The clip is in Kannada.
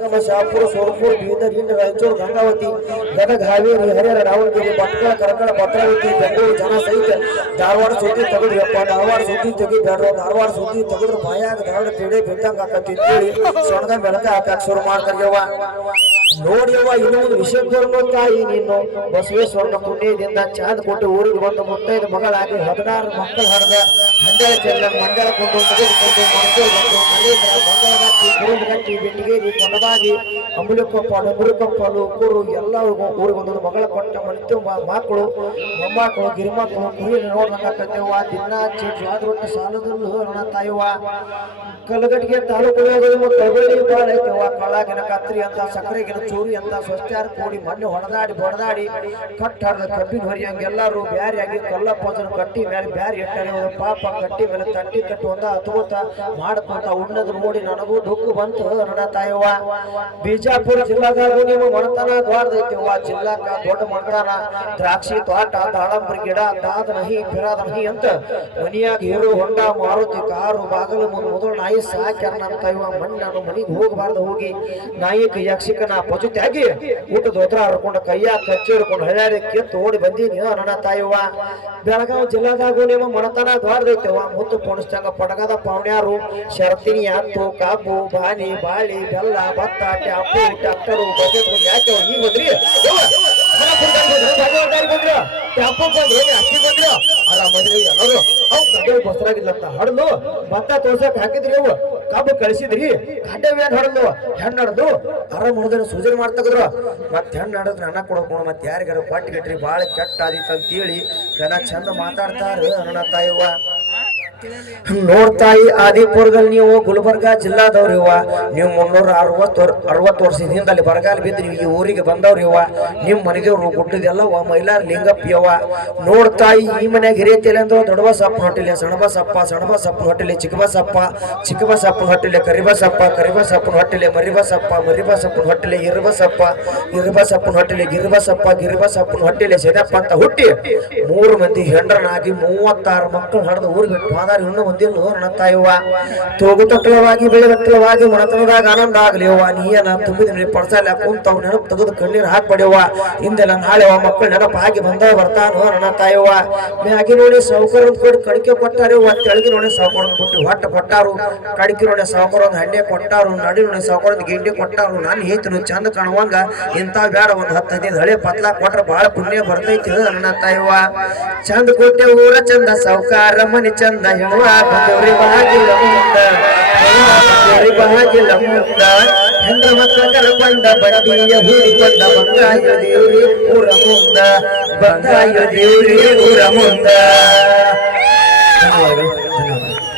ಸಂಗಮ ಶಾಪುರ ಸೋರಪುರ ಬೀದರ್ ಹಿಂಡ್ ರಾಯಚೂರು ಗಂಗಾವತಿ ಗದಗ ಹಾವೇರಿ ಹರಿಹರ ದಾವಣಗೆರೆ ಭಟ್ಕಳ ಕರಕಳ ಭದ್ರಾವತಿ ಬೆಂಗಳೂರು ಜನ ಸಹಿತ ಧಾರವಾಡ ಸುದ್ದಿ ತೆಗೆದ್ರಪ್ಪ ಧಾರವಾಡ ಸುದ್ದಿ ತೆಗಿಬೇಡ್ರ ಧಾರವಾಡ ಸುದ್ದಿ ತೆಗೆದ್ರ ಬಾಯಾಗ ಧಾರವಾಡ ಪೀಡೆ ಬಿದ್ದಂಗ ಆಕತಿ ಅಂತೇಳಿ ಸೊಣಗ ಬೆಳಕ ಹಾಕಕ್ ಶುರು ಮಾಡ್ತಾರ್ಯವ್ವ. ನೋಡಿಯವ್ವ ಇನ್ನೊಂದು ವಿಷಯ ತಾಯಿ ನೀನು ಬಸವೇಶ್ವರನ ಪುಣ್ಯದಿಂದ ಚಾಂದ ಕೊಟ್ಟು ಊರಿಗೆ ಬಂದು ಮುತ್ತೈದ ಮಗಳಾಗಿ 16 ಮಕ್ಕಳು ಹಡದ ಹಂಡೆಯ ಚೆಲ್ಲ ಮಂಡಳ ಕೊಂಡು ಮುಗಿದುಕೊಂಡು ಮನಸ್ಸು ಮಲೇಂದ್ರ ಮಂಗಳಗಟ್ಟಿ ಕುರುಬಗಟ್ಟಿ ಬೆಟ್ಟಿಗೇರಿ ಕೊಡವಾಗಿ ಅಂಬುಲಿಕೊಪ್ಪ ಡಂಬುಲಿಕೊಪ್ಪ ಲೂಕೂರು ಎಲ್ಲ ಊರಿಗೆ ಒಂದೊಂದು ಮಗಳ ಕೊಟ್ಟ ಮನಿತು ಮಕ್ಕಳು ಮೊಮ್ಮಕ್ಕಳು ಗಿರಿಮಕ್ಕಳು ಕುರಿ ನೋಡ್ಬೇಕಾಗ್ತೇವ ದಿನ ಚೇಟ್ ಸಾಲದಲ್ಲೂ ನನ್ನ ತಾಯವ್ವ. ಕಲಗಟ್ಟಿಗೆ ತಾಲೂಕು ತಗೊಳ್ಳಿ ಬಾಳ ಐತೆವ ಕಳ್ಳಾಗಿನ ಕತ್ರಿ ಅಂತ ಸಕ್ಕರೆಗಿನ ಚೂರಿ ಅಂತ ಸ್ವಚ್ಛಾರ ಕೂಡಿ ಮಣ್ಣು ಹೊಡೆದಾಡಿ ಬಡದಾಡಿ ಕಟ್ಟ ಹಡ್ದ ಕಬ್ಬಿನ ಹೊರಿಯಂಗೆಲ್ಲರೂ ಬ್ಯಾರಿಯಾಗಿ ಕಲ್ಲಪ್ಪನ ಕಟ್ಟಿ ಮೇಲೆ ಬ್ಯಾರಿ ಇಟ್ಟರೆ ಪಾಪ ಕಟ್ಟಿ ಮೇಲೆ ತಟ್ಟಿ ಕಟ್ಟು ಒಂದ ಹತ್ತುವತ್ತ ಮಾಡ್ಕೊಂತ ಉಣ್ಣದ್ರ ನೋಡಿ ನನಗೂ ದುಃಖ ಬಂತು ನನ್ನ ತಾಯವ್ವ. ಬಿಜಾಪುರ ಜಿಲ್ಲಾದಾಗೂ ನೀವು ಮಣತನ ದ್ವಾರದೈತೆವ್ವ ಜಿಲ್ಲಾಕ ದೊಡ್ಡ ಮಣತನ ದ್ರಾಕ್ಷಿ ತೋಟ ದಾಳಂಬರಿ ಗಿಡ ದಾದ ನಹಿ ಬಿರಾದ ನಹಿ ಅಂತ ಮನಿಯಾಗ ಹೀರೋ ಹೊಂಡ ಮಾರುತಿ ಕಾರು ಬಾಗಲು ಮೊದಲು ನಾಯಿ ಸಾಕ್ಯಾರ ನನ್ನ ತಾಯವ್ವ. ಮಣ್ಣು ಮನಿಗೆ ಹೋಗಬಾರ್ದು ಹೋಗಿ ನಾಯಿಕ ಯಕ್ಷಿಕನ ಪಜುತ್ಯಾಗಿ ಊಟ ದೋತ್ರ ಹರ್ಕೊಂಡು ಕೈಯಾಗ ಕಚ್ಚಿ ಹಿಡ್ಕೊಂಡು ಹಳ್ಯಾಡಿ ಕಿತ್ತು ಓಡಿ ಬಂದೀನಿ ನನ್ನ ತಾಯವ್ವ. ಬೆಳಗಾವಿ ಜಿಲ್ಲಾದಾಗೂ ನಿಮ್ಮ ಮಣತನ ದ್ವಾರದೈತೆವ್ವ ಮುತ್ತು ಪುಣಸ್ತಂಗ ಪಡಗದ ಪಾವಣ್ಯಾರು ಶರ್ತಿನಿ ಹತ್ತು ಕಾಬು ಬಾನಿ ಬಾಳಿ ಬೆಲ್ಲ ಭತ್ತ ಟ್ಯಾಪು ಟ್ಯಾಕ್ಟರು ಬಜೆಟ್ ಯಾಕೆ ಈಗ ಬಂದ್ರಿ ಟ್ಯಾಪು ಬಂದ್ರು ಅಕ್ಕಿ ಬಂದ್ರು ಆರಾಮದ್ರಿ ಎಲ್ಲರೂ ಅವ್ ಬಸ್ರಾಗಿಲ್ಲಂತ ಹಡಲು ಭತ್ತ ತೋರ್ಸಕ್ ಹಾಕಿದ್ರಿ ಅವು ಕಬ್ಬು ಕಳಿಸಿದ್ರಿ ಗಡ್ಡವೇನ್ ಹೊಡಲು ಹೆಣ್ಣು ಹಡ್ದು ಆರಾಮ್ ಹೊಡೆದ್ರೆ ಸೂಜನೆ ಮಾಡ್ತಗದ್ರು ಮತ್ತೆ ಹೆಣ್ಣು ಹಡದ್ರೆ ಅನ್ನ ಕೊಡೋಕೊಂಡು ಮತ್ತೆ ಯಾರಿಗಾರ ಪಾಟಿ ಕಟ್ರಿ ಬಾಳ ಕೆಟ್ಟ ಆದಿತ್ತು ಅಂತೇಳಿ ಜನ ಚಂದ ಮಾತಾಡ್ತಾರ ನನ್ನ ತಾಯವ್ವ. ನೋಡ್ತಾಯಿ ಆದಿಪುರದಲ್ಲಿ ನೀವು ಗುಲ್ಬರ್ಗ ಜಿಲ್ಲಾದವ್ರಿವ ನೀವು 360 ವರ್ಷದಿಂದ ಅಲ್ಲಿ ಬರಗಾಲ ಬಿದ್ದು ನೀವು ಈ ಊರಿಗೆ ಬಂದವ್ರಿವ ನಿಮ್ ಮನೆದೇವ್ರು ಗುಡ್ಡದೆಲ್ಲ ಮೈಲಾರ ಲಿಂಗಪ್ಪಿಯವ. ನೋಡ್ತಾಯಿ ಈ ಮನ್ಯಾಗ ಹಿರಿಯತಿಲ್ಲ ಅಂದ್ರೆ ದೊಡ್ಡಬಸಪ್ಪನ ಹೊಟ್ಟಿಲೆ ಸಣಬಸಪ್ಪನ ಹೊಟ್ಟಿಲೆ ಚಿಕ್ಕಬಸಪ್ಪನ ಹೊಟ್ಟಿಲೆ ಕರಿಬಸಪ್ಪನ ಹೊಟ್ಟಿಲೆ ಮರಿಬಸಪ್ಪನ ಹೊಟ್ಟಿಲೆ ಇರ್ಬಸಪ್ಪನ ಹೊಟ್ಟಿಲೆ ಗಿರಿಬಸಪ್ಪನ ಹೊಟ್ಟಿಲೆ ಸೆದಪ್ಪ ಅಂತ ಹುಟ್ಟಿ 3 ಮಂದಿ ಹೆಂಡ್ರನಾಗಿ 36 ಮಕ್ಕಳು ಹಡ್ದು ಊರಿಗೆ ಇನ್ನೂ ಒಂದಿಲ್ಲ ನನ್ನ ತಾಯವ್ವ. ತೂಗು ತಕ್ಕಲವಾಗಿ ಬೆಳೆ ತಕ್ಕಲವಾಗಿ ಮನತನದಾಗ ಆನಂದ ಆಗ್ಲಿ ಅವ್ವ ನೀಯನ ತುಂಬಿದ ಪಡ್ಸಲ್ಲ ಕುಂತವ್ ನೆನಪು ತೆಗೆದು ಕಣ್ಣೀರು ಹಾಕ್ಪಡ್ಯವ್ವ. ಹಿಂದೆಲ್ಲ ನಾಳೆವ ಮಕ್ಕಳು ನೆನಪು ಆಗಿ ಬಂದ ಬರ್ತಾನು ನನ್ನ ತಾಯವ್ವ. ಮ್ಯಾಗಿ ನೋಡಿ ಸೌಕರ್ ಕೊಟ್ಟು ಕಡಿಕೆ ಕೊಟ್ಟಾರು ತೆಳಗಿ ನೋಡಿ ಸೌಕರ್ ಬಿಟ್ಟು ಹೊಟ್ಟ ಕೊಟ್ಟಾರು ಕಡಿಕೆ ನೋಡಿ ಸೌಕರ್ ಒಂದು ಹಂಡೆ ಕೊಟ್ಟಾರು ನಡಿ ನೋಡಿ ಸೌಕರ್ ಒಂದು ಗಿಂಡಿ ಕೊಟ್ಟಾರು. ನಾನು ಹೇಳ್ತೀನಿ ಚಂದ ಕಾಣುವಂಗ ಇಂಥ ಬೇಡ ಒಂದು 10-15 ಹಳೆ ಪತ್ಲಾ ಕೊಟ್ರೆ ಬಹಳ ಪುಣ್ಯ ಬರ್ತೈತಿ ನನ್ನ ತಾಯವ್ವ. ಚಂದ ಕೊಟ್ಟೆ ಊರ ಚಂದ ಸೌಕಾರ ಮನಿ ಚಂದ ಹೇಳುವ ಬಂದವ್ರಿ ಬಾಗಿಲ ಮುಂದ ಹೆಂಡ್ರ ಮಕ್ಕಳ ಕಳ್ಕೊಂಡ ಬಡ್ಡಿಯ ಹೂಡಿಕೊಂಡ ಬಂಗಾಯ ದೇವ್ರಿ ಊರ ಮುಂದ ಬಂಗಾಯ ದೇವ್ರಿ ಊರ ಮುಂದ. ಧನ್ಯವಾದಗಳು.